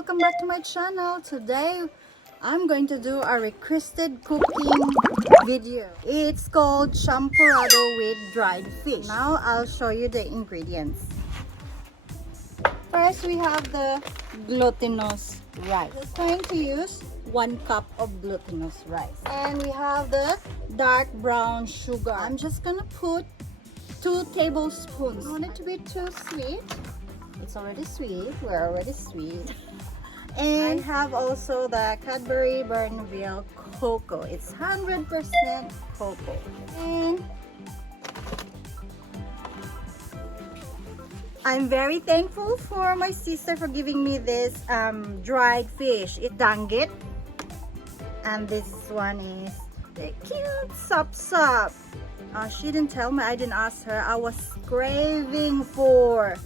welcome back to my channel. Today I'm going to do a requested cooking video. It's called champorado with dried fish. Now I'll show you the ingredients. First we have the glutinous rice. We're going to use 1 cup of glutinous rice. And we have the dark brown sugar. I'm just gonna put 2 tablespoons. I don't want it to be too sweet. It's already sweet. We're already sweet. And I have also the Cadbury Burnville cocoa. It's 100% cocoa. And I'm very thankful for my sister for giving me this dried fish. It's danggit. And this one is the cute sup. She didn't tell me. I didn't ask her. I was craving for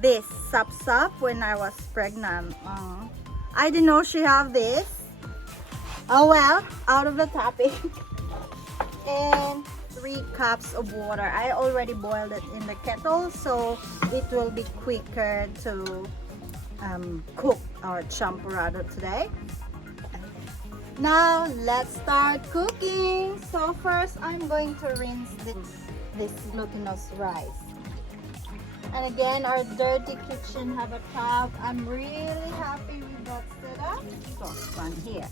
this sup when I was pregnant. I didn't know she have this. Oh well, out of the topic. And 3 cups of water. I already boiled it in the kettle, so it will be quicker to cook our champorado today. Now let's start cooking. So first I'm going to rinse this glutinous rice. And again, our dirty kitchen have a tub. I'm really happy with that setup. Saucepan here.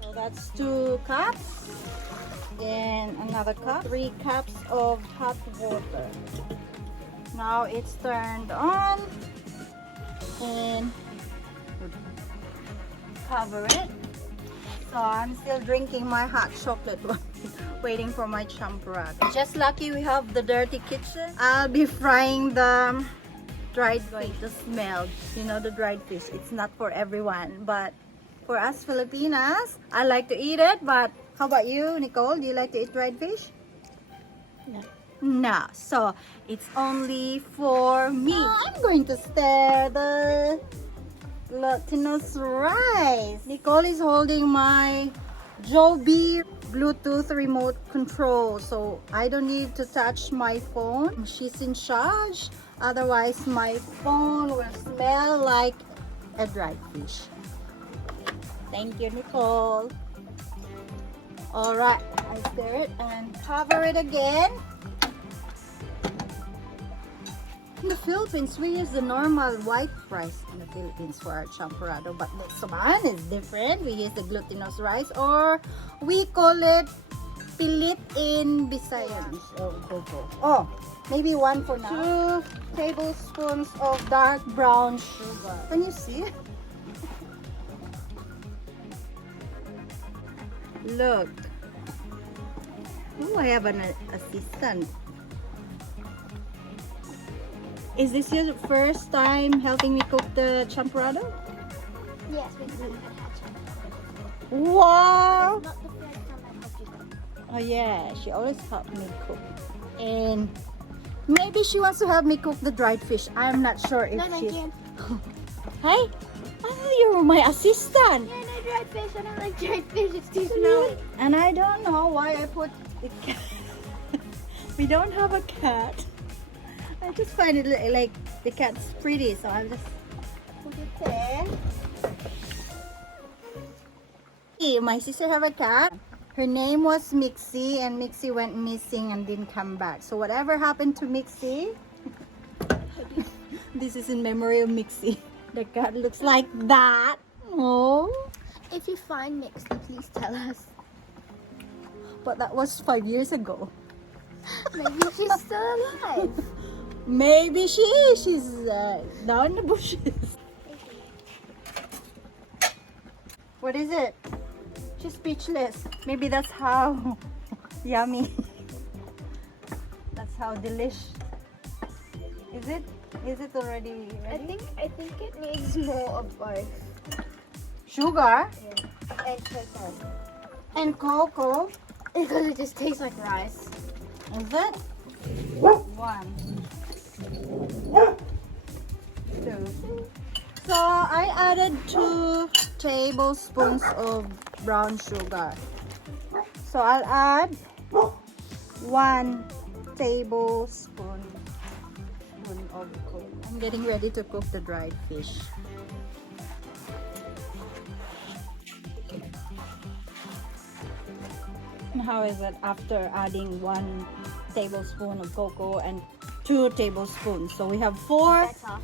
So that's 2 cups. Then another cup. 3 cups of hot water. Now it's turned on. And cover it. So I'm still drinking my hot chocolate one. Waiting for my champorado. Just lucky we have the dirty kitchen. I'll be frying the dried fish. The smell, you know, the dried fish. It's not for everyone, but for us Filipinas, I like to eat it. But how about you, Nicole? Do you like to eat dried fish? No. No. So it's only for me. I'm going to stir the glutinous rice. Nicole is holding my Joby Bluetooth remote control, so I don't need to touch my phone. She's in charge, otherwise my phone will smell like a dried fish. Thank you, Nicole. Alright, I stir it and cover it again. In the Philippines, we use the normal white rice in the Philippines for our champorado, but this one is different. We use the glutinous rice, or we call it pilit in Visayas. Oh, maybe 1 for now. 2 tablespoons of dark brown sugar. Can you see? Look. Oh, I have an assistant. Is this your first time helping me cook the champorado? Yes, because I've had champorado. Wow! Not the first time I've helped you cook. Oh yeah, she always helps me cook. And maybe she wants to help me cook the dried fish. I'm not sure if No, thank she's... you. Hey? Oh, you're my assistant! Yeah, no dried fish. I don't like dried fish. It's too smelly. And I don't know why I put the cat. We don't have a cat. I just find it like the cat's pretty, so I'll just put it there. Hey, my sister have a cat. Her name was Mixie, and Mixie went missing and didn't come back. So whatever happened to Mixie, this is in memory of Mixie. The cat looks like that. Oh. If you find Mixie, please tell us. But that was 5 years ago. Maybe she's still alive. Maybe she is. She's down in the bushes. What is it? She's speechless. Maybe that's how yummy. That's how delish. Is it? Is it already ready? I think it needs more of both. Sugar Yeah. And cocoa. and cocoa. Because it just tastes like rice. Is it? 1, 2. So I added 2 tablespoons of brown sugar. So I'll add 1 tablespoon of cocoa. I'm getting ready to cook the dried fish. how is it after adding 1 tablespoon of cocoa and 2 tablespoons. So we have 4. Better.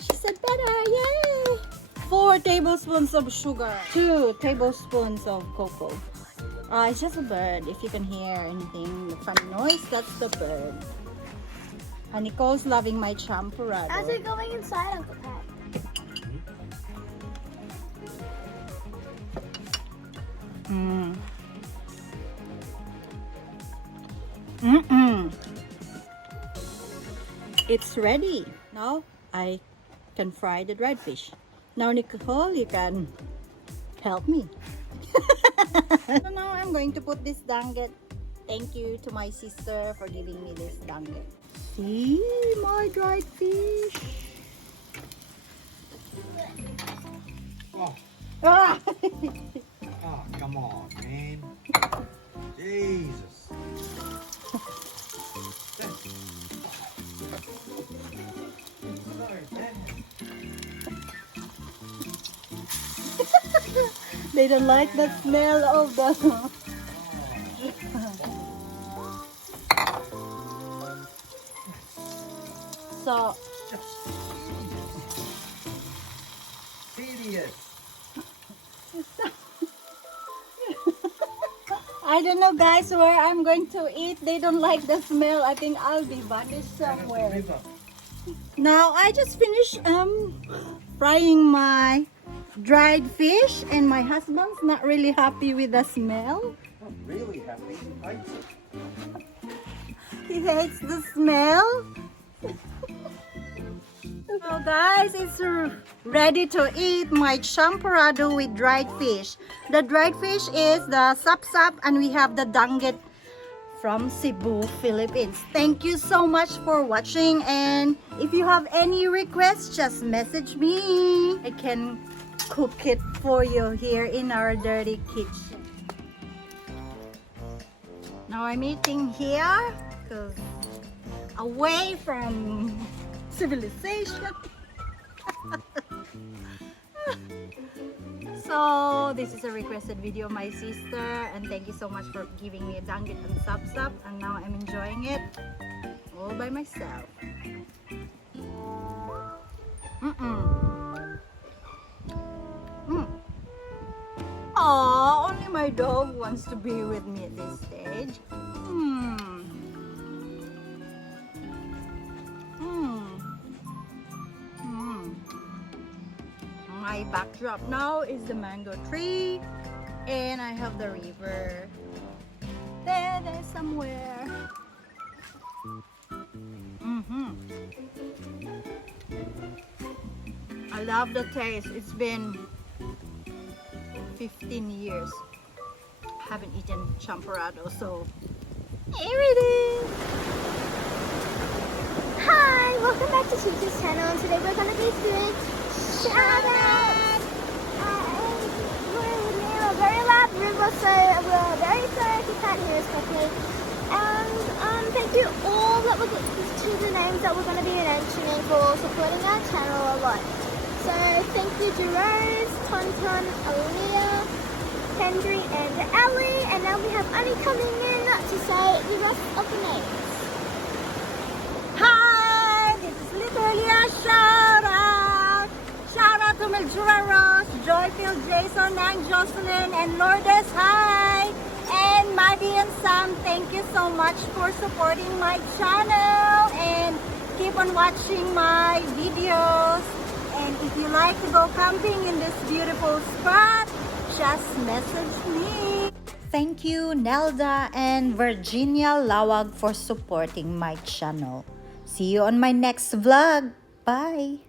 She said better, yay! 4 tablespoons of sugar, 2 tablespoons of cocoa. It's just a bird. If you can hear anything, the funny noise, that's the bird. And Nicole's loving my champorado. As we're going inside, Uncle Pat. It's ready. Now I can fry the dried fish. Now Nicole, you can help me. So now I'm going to put this danget. Thank you to my sister for giving me this danget. See my dried fish. Oh, Ah! oh, come on, man. Jesus. They don't like the smell of the so Idiot. I don't know guys where I'm going to eat. They don't like the smell. I think I'll be banished somewhere. Now I just finished frying my dried fish and my husband's not really happy with the smell. Not really happy. He hates it. He hates the smell. So guys, it's ready to eat my champorado with dried fish. The dried fish is the sap-sap and we have the danget from Cebu, Philippines. Thank you so much for watching, and if you have any requests, just message me. I can cook it for you here in our dirty kitchen. Now I'm eating here because away from civilization. So this is a requested video of my sister, and thank you so much for giving me a danget and sap-sap, and now I'm enjoying it all by myself. Aw, only my dog wants to be with me at this stage. My backdrop now is the mango tree, and I have the river there somewhere. I love the taste. It's been 15 years. Haven't eaten champorado, so here it is. Hi, welcome back to Cheche's channel, and today we're going to be doing shout-outs. We're near a very loud river, so we're very sorry if you can't hear us properly. And thank you all that to the names that we're going to be mentioning for supporting our channel a lot. So thank you to Rose, Tonton, Aaliyah, Henry, and Ellie. And now we have Annie coming in to say the rest of the names. Hi, this is literally a shout out. Shout out to Mildura Rose, Joyfield, Jason, and Jocelyn, and Lourdes. Hi, and Maddie and Sam. Thank you so much for supporting my channel, and keep on watching my videos. And if you like to go camping in this beautiful spot, just message me. Thank you, Nelda and Virginia Lawag, for supporting my channel. See you on my next vlog. Bye!